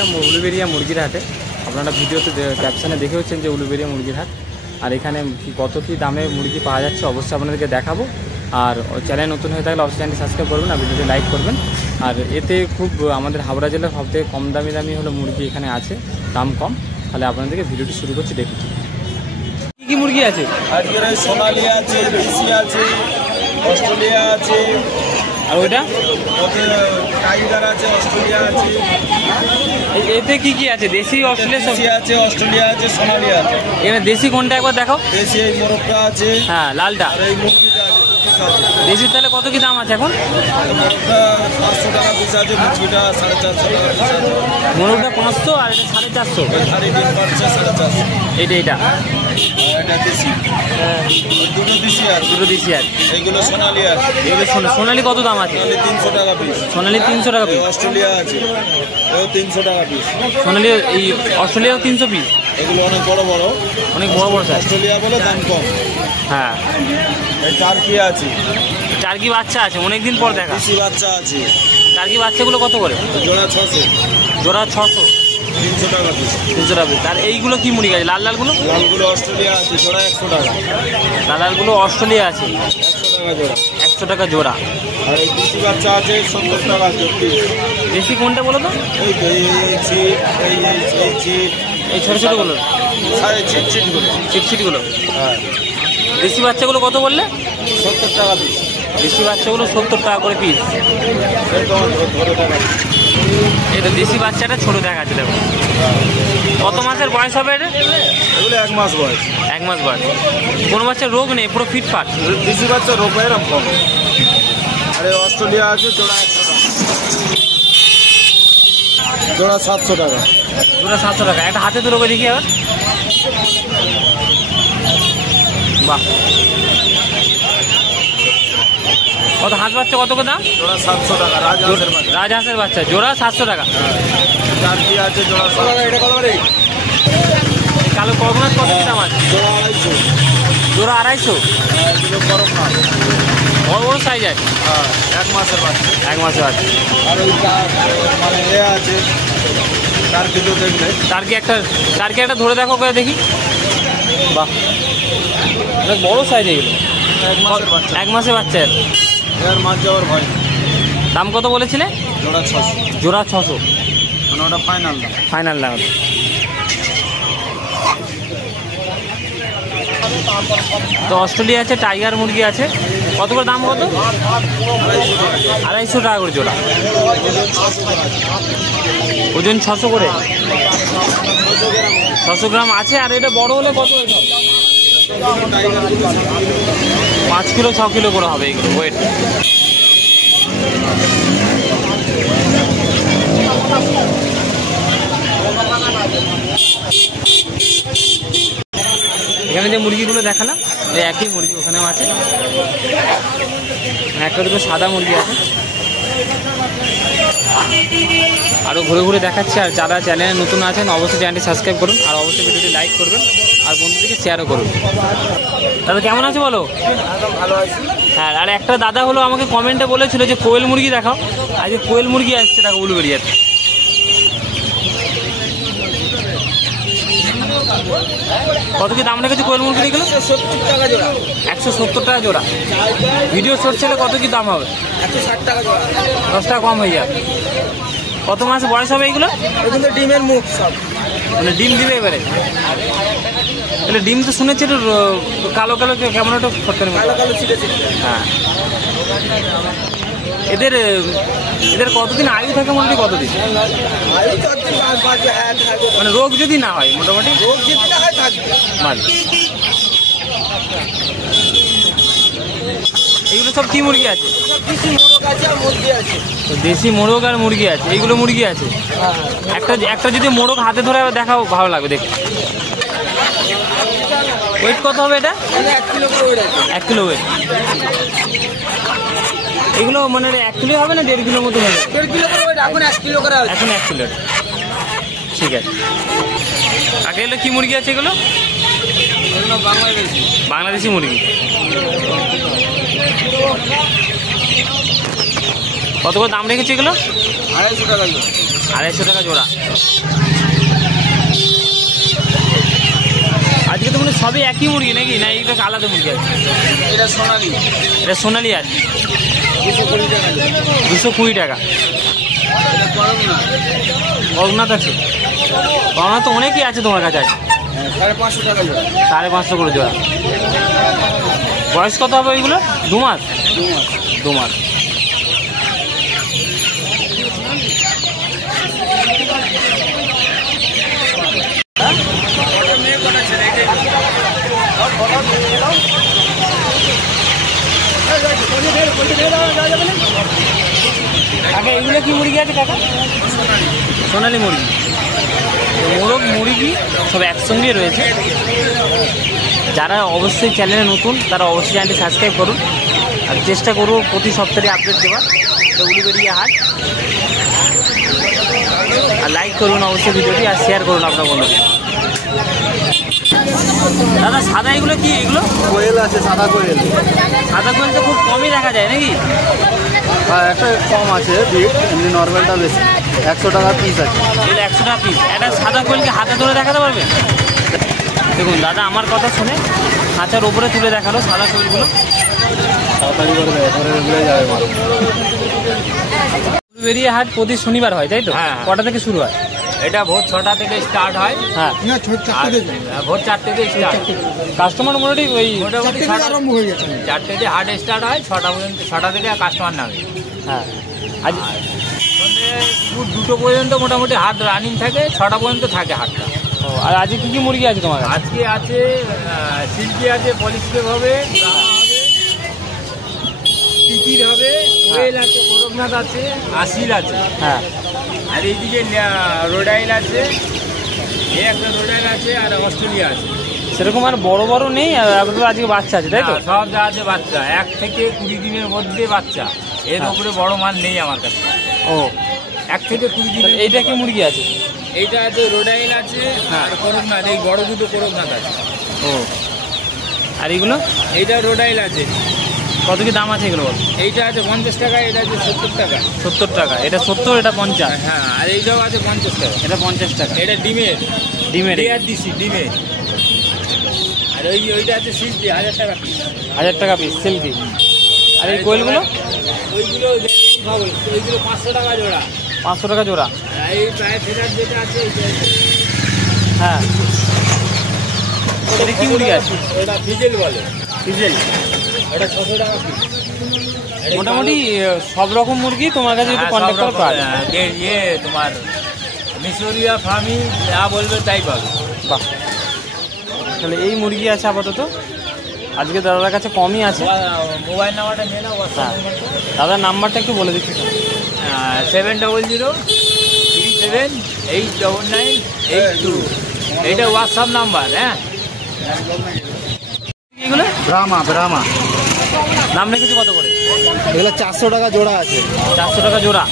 উলুবেড়িয়া মুরগির হাটে আপনারা ভিডিওতে ক্যাপশনে দেখে হচ্ছেন যে উলুবেড়িয়া মুরগির হাট। আর এখানে কত কী দামে মুরগি পাওয়া যাচ্ছে অবশ্যই আপনাদেরকে দেখাবো। আর চ্যানেল নতুন হয়ে থাকলে অবশ্যই চ্যানেলটি সাবস্ক্রাইব করবেন আর ভিডিওটি লাইক করবেন। আর এতে খুব আমাদের হাওড়া জেলার সবথেকে কম দামি হলো মুরগি এখানে আছে, দাম কম। তাহলে আপনাদেরকে ভিডিওটি শুরু করছি, দেখুন কী কী মুরগি আছে। আজকের সোনালি আছে, দেশি আছে, অস্ট্রেলিয়া আছে, আর ওইটা টাইগার আছে, অস্ট্রেলিয়া আছে। এতে কি কি আছে? দেশি অস্ট্রেলিয়া সব আছে, অস্ট্রেলিয়া আছে, সোনালি আছে। এখানে দেশি কোনটা একবার দেখাও। দেশি এই মোরগটা আছে, হ্যাঁ লালটা। আর এই মুরগিটা আছে। দেশির তাহলে কত কি দাম আছে এখন? মোরগটা 500 টাকা পিস আছে, মুরগিটা 450 টাকা পিস আছে। মোরগটা 500 আর এটা 450। থারি ডিম পাচ্ছে 450। এটা এটা দেশি, দুটো দেশি আছে, দুটো দেশি আছে। এইগুলো সোনালি আছে। এগুলো সোনালি কত দাম আছে? সোনালি 300 টাকা পিস। সোনালি 300 টাকা পিস। অস্ট্রেলিয়া আছে, ও 300 টাকা পিস। সোনালি এই অস্ট্রেলিয়াও 300 পিস। এগুলো অনেক বড় বড় সাইজ। অস্ট্রেলিয়া বলে দাম কম। হ্যাঁ, এই টার্কি আছে, টার্কি বাচ্চা আছে, অনেকদিন পর দেখা। দেশি বাচ্চা আছে। টার্কি বাচ্চাগুলো কত করে? জোড়া 600। জোড়া 600। 300 টাকা পিস। 300 টাকা পিস। আর এইগুলো কি মুরগি আছে? লালগুলো? লালগুলো অস্ট্রেলিয়া আছে, জোড়া 100 টাকা। লালগুলো অস্ট্রেলিয়া আছে, 100 টাকা জোড়া। 100 টাকা জোড়া। আর এই দেশি বাচ্চা আছে 70 টাকা পিস। দেশি কোনটা বলো তো? এই তো এই ছিট, এই ছিট, এই ছোটো ছোটোগুলো, ছিটগুলো। ছিটগুলো। হ্যাঁ, দেশি বাচ্চাগুলো কত বললে? 70 টাকা পিস। দেশি বাচ্চাগুলো 70 টাকা করে পিস। এই তো ধরে টাকা। এটা দেশি বাচ্চাটা ছোটো দেখাচ্ছে, দেখো। কত মাসের বয়স হবে এটা? এগুলো 1 মাস বয়স। 1 মাস বয়স। কোনো বাচ্চার রোগ নেই, পুরো ফিটফাট। দেশি বাচ্চা রোগ এরকম কম। আর এই অস্ট্রেলিয়া আছে, জোড়া 100 টাকা। জোড়া 700 টাকা। জোড়া 700 টাকা। একটা হাতে তুলে করে দেখি আবার। বাহ, কত হাঁস বাচ্চা কত করে দাম? জোড়া 700 টাকা। রাজহাঁসের বাচ্চা জোড়া 700 টাকা। টার্কি আছে, জোড়া 700 টাকা। এটা কত করে? কালো করবনাথ কত দাম আছে? জোড়া 250। জোড়া 250। এগুলো গরম না, বড় বড় সাইজ আছে। হ্যাঁ, 1 মাসের বাচ্চা। 1 মাসের আছে। আর ওই মানে আছে টার্কি, তো দেখলে টার্কি একটা ধরে দেখো করে দেখি। বাহ, অনেক বড় সাইজ এগুলো। 1 মাসের বাচ্চা। 1 মাসের বাচ্চা। এর মাছ যাওয়ার ভয়। দাম কত বলেছিলে? জোড়া 600। জোড়া 600। মানে ওটা ফাইনাল দাম। ফাইনাল দাম। তো অস্ট্রেলিয়া আছে, টাইগার মুরগি আছে। কত করে দাম? কত? 250 টাকা করে জোড়া। ওজন 600 করে। 600 গ্রাম আছে। আর এটা বড় হলে কত? 5 কিলো 6 কিলো করে হবে এগুলো ওয়েট। এখানে যে মুরগিগুলো দেখালাম এই একই মুরগি ওখানেও আছে। একটা দুটো সাদা মুরগি আছে। আরও ঘুরে ঘুরে দেখাচ্ছে। আর যারা চ্যানেলে নতুন আছেন অবশ্যই চ্যানেলটি সাবস্ক্রাইব করুন আর অবশ্যই ভিডিওটি লাইক করবেন আর বন্ধুদেরকে শেয়ারও করুন। দাদা কেমন আছে বলো? ভালো আছে। হ্যাঁ, আর একটা দাদা হলো আমাকে কমেন্টে বলেছিল যে কোয়েল মুরগি দেখাও। আর যে কোয়েল মুরগি আসছে দেখো উলুবেড়িয়াতে। কত কি দাম রেখেছে কোয়েল মুরগি? এগুলো 70 টাকা জোড়া। 170 টাকা জোড়া। ভিডিও শর্ট ছেলে কত কি দাম হবে? 160 টাকা জোড়া। 10 টাকা কম হয়ে যাবে। কত মাস বয়স হবে এগুলো? এগুলো ডিমের মুখ সব। মানে ডিম দিবে এবারে? তাহলে ডিম তো শুনেছি একটু কালো কালো, কেমন একটা ফটকানি মতো। কালো ছিটে ছিটে। হ্যাঁ, এদের কতদিন আয়ু থাকে? মোটামুটি কতদিন? মানে রোগ যদি না হয় মোটামুটি? রোগ যদি না হয় থাকবে। ভালো। এইগুলো সব কি মুরগি আছে? দেশি মোরগ আছে আর মুরগি আছে। দেশি মোরগ আর মুরগি আছে। এইগুলো মুরগি আছে। একটা যদি মোরগ হাতে ধরে দেখাও, ভালো লাগবে দেখে। ওয়েট কত হবে এটা? 1 কিলো করে ওয়েট আছে। 1 কিলো ওয়েট। এগুলো মানে 1 কিলো হবে না 1.5 কিলোর মতো হবে? 1.5 কিলো করে ওয়েট। এখন 1 কিলো করে আছে। এখন 1 কিলো। ঠিক আছে। আগে এগুলো কি মুরগি আছে এগুলো? বাংলাদেশি মুরগি। কত করে দাম রেখেছে এগুলো? 250 টাকা। 250 টাকা জোড়া। আজকে তো মানে সবই একই মুরগি নাকি, না এইটা আলাদা মুরগি আছে? এটা সোনালি। এটা সোনালি আছে 220 টাকা। 220 টাকা। এটা করমনা। করমনাথ আছে? করমনাথ তো অনেকই আছে তোমার কাছে। আছে 550 টাকা জোড়া। 550 করে জোড়া। বয়স কত হবে ওইগুলো? 2 মাস? 2 মাস। কাকা এগুলো কি মুরগি আছে কাকা? সোনালি মুরগি। মোরগ মুরগি সব একসঙ্গে রয়েছে। যারা অবশ্যই চ্যানেলে নতুন তারা অবশ্যই চ্যানেলটি সাবস্ক্রাইব করুন, আর চেষ্টা করবো প্রতি সপ্তাহে আপডেট দেওয়ার। উলুবেড়িয়া হাট। আর লাইক করুন অবশ্যই ভিডিওটি, আর শেয়ার করুন আপনার বন্ধুদের। দাদা সাদা এগুলো কি? এগুলো কোয়েল আছে, সাদা কোয়েল। সাদা কোয়েল তো খুব কমই দেখা যায় নাকি? হ্যাঁ, একটা কম আছে বিট, এমনি নর্মালটা বেশি। 100 টাকা পিস আছে। এগুলো 100 টাকা পিস। একটা সাদা কোয়েলকে হাতে ধরে দেখাতে পারবেন? দেখুন দাদা আমার কথা শুনে খাঁচার ওপরে তুলে দেখালো সাদা কোয়েলগুলো। তাড়াতাড়ি করে দেয়, পরে রেগুলে যাবে মাল। উলুবেড়িয়া হাট প্রতি শনিবার হয় তাই তো? হ্যাঁ। কটা থেকে শুরু হয়? এটা ভোর 6টা থেকে স্টার্ট হয়। হ্যাঁ। আর ভোর 4 থেকে স্টার্ট। কাস্টমার মোটামুটি ওই মোটামুটি 4টে যে হাট স্টার্ট হয়, 6টা থেকে কাস্টমার নামে। হ্যাঁ। আজ সন্ধ্যে 2টো পর্যন্ত মোটামুটি হাট রানিং থাকে, 6টা পর্যন্ত থাকে হাটটা। ও, আর আজকে কি কি মুরগি আছে তোমার কাছে? আজকে আছে সিল্কি আছে, পলিস্টেপ হবে, ব্রাহ্মা হবে, টিকির হবে, ওয়েল আছে, করকনাথ আছে, আসিল আছে। হ্যাঁ। আর এইদিকে রোডাইল আছে, এই একটা রোডাইল আছে, আর অস্ট্রেলিয়া আছে। সেরকম আর বড় বড় নেই, আর আজকে বাচ্চা আছে তাই তো? না, সব যা আছে বাচ্চা, 1 থেকে 20 দিনের মধ্যে বাচ্চা। এর হ্যাঁ। উপরে বড় মাল নেই আমার কাছে। ও, 1 থেকে 20 দিনের। এইটা কি মুরগি আছে? এইটা আছে রোডাইল আছে, আর করকনাথ, এই বড় দুটো করকনাথ আছে। ও, আর এগুলো? এইটা রোডাইল আছে। কত কি দাম আছে এগুলো? এইটা আছে 50 টাকা, এটা আছে 70 টাকা। 70 টাকা। এটা 70, এটা 50। হ্যাঁ, আর এইটাও আছে 50 টাকা। এটা 50 টাকা। এটা ডিমের ডিমের আর দিছি ডিমের। আর ওইটা আছে সিল্কি, 1000 টাকা পিস। 1000 টাকা পিস সিল্কি। আর এই কোয়েলগুলো? ওইগুলো 500 টাকা জোড়া। 500 টাকা জোড়া। আর এই প্রায় ফেরার যেটা আছে হ্যাঁ। এটা কি মুরগি আছে? ওটা ফিজেল বলে। ডিজেল। ওটা 600 টাকা পিস। মোটামুটি সব রকম মুরগি তোমার কাছে একটু কন্ট্যাক্ট করে পাওয়া যায়। ইয়ে তোমার মিশরিয়া ফার্মি যা বলবে তাই পাবে। বাহ, তাহলে এই মুরগি আছে আপাতত। আজকে দাদার কাছে কমই আছে। মোবাইল নাম্বারটা নিয়ে নাও। হ্যাঁ, দাদার নাম্বারটা একটু বলে দিচ্ছি। 7003378982। এইটা হোয়াটসঅ্যাপ নাম্বার। হ্যাঁ, এগুলো ব্রাহ্মা নাম রেখেছি কত করে? এগুলো 400 টাকা জোড়া আছে। 400 টাকা জোড়া।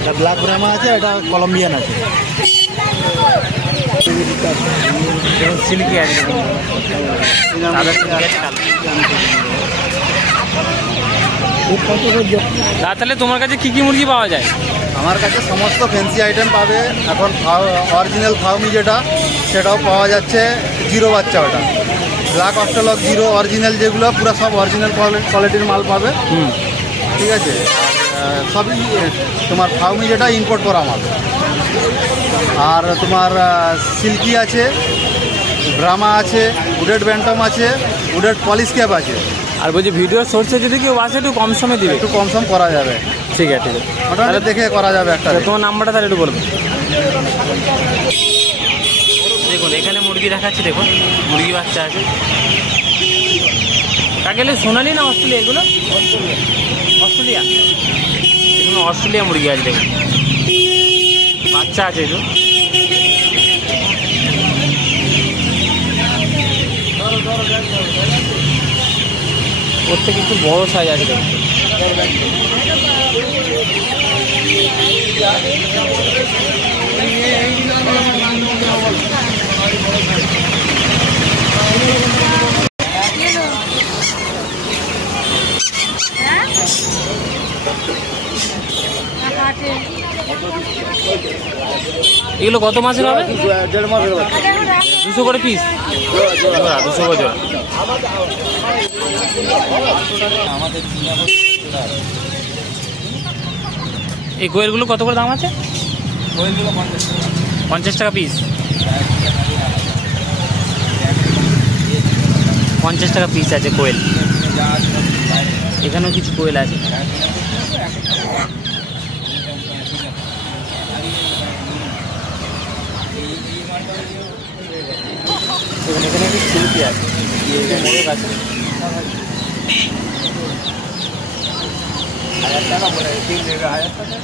এটা ব্ল্যাক ব্রাহ্মা আছে, এটা কলম্বিয়ান আছে। দেখুন সিল্কি আছে, সাদা সিল্কি আছে, কালো। তাহলে তোমার কাছে কি কি মুরগি পাওয়া যায়? আমার কাছে সমস্ত ফ্যান্সি আইটেম পাবে। এখন অরিজিনাল ফার্মি যেটা, সেটাও পাওয়া যাচ্ছে। 0 বাচ্চা, ওটা ব্ল্যাক অস্ট্রেলক 0 অরিজিনাল, যেগুলো পুরো সব অরিজিনাল কোয়ালিটির মাল পাবে। ঠিক আছে। সবই তোমার ফার্মি যেটা ইম্পোর্ট করা মাল। আর তোমার সিল্কি আছে, ব্রাহ্মা আছে, উডেড ব্যান্টম আছে, উডেড পলিশ ক্যাপ আছে। আর বলছি ভিডিও সোর্সে যদি কেউ আসে একটু কম সময় দিবে? একটু কম সম করা যাবে। ঠিক আছে, ঠিক আছে। ওটা দেখে করা যাবে একটা। তোমার নাম্বারটা তাহলে একটু বলবে। দেখুন এখানে মুরগি দেখাচ্ছি, দেখুন মুরগি বাচ্চা আছে। কাকেলে সোনালি না অস্ট্রেলিয়া? এগুলো অস্ট্রেলিয়া। এগুলো অস্ট্রেলিয়া মুরগি আছে, দেখুন বাচ্চা আছে। একটু ওর থেকে একটু বড় সাইজ আছে, দেখুন। এগুলো কত মাসের হবে? 1.5 মাসের বাচ্চা। 200 করে পিস, 200 করে জোড়া। এই কোয়েলগুলো কত করে দাম আছে? 50 টাকা পিস, 50 টাকা পিস আছে কোয়েল। এখানেও কিছু কোয়েল আছে। এখানে একটি শিল্পী আছে, মোরগ আছে। 1000 টাকা বলে 1000 টাকা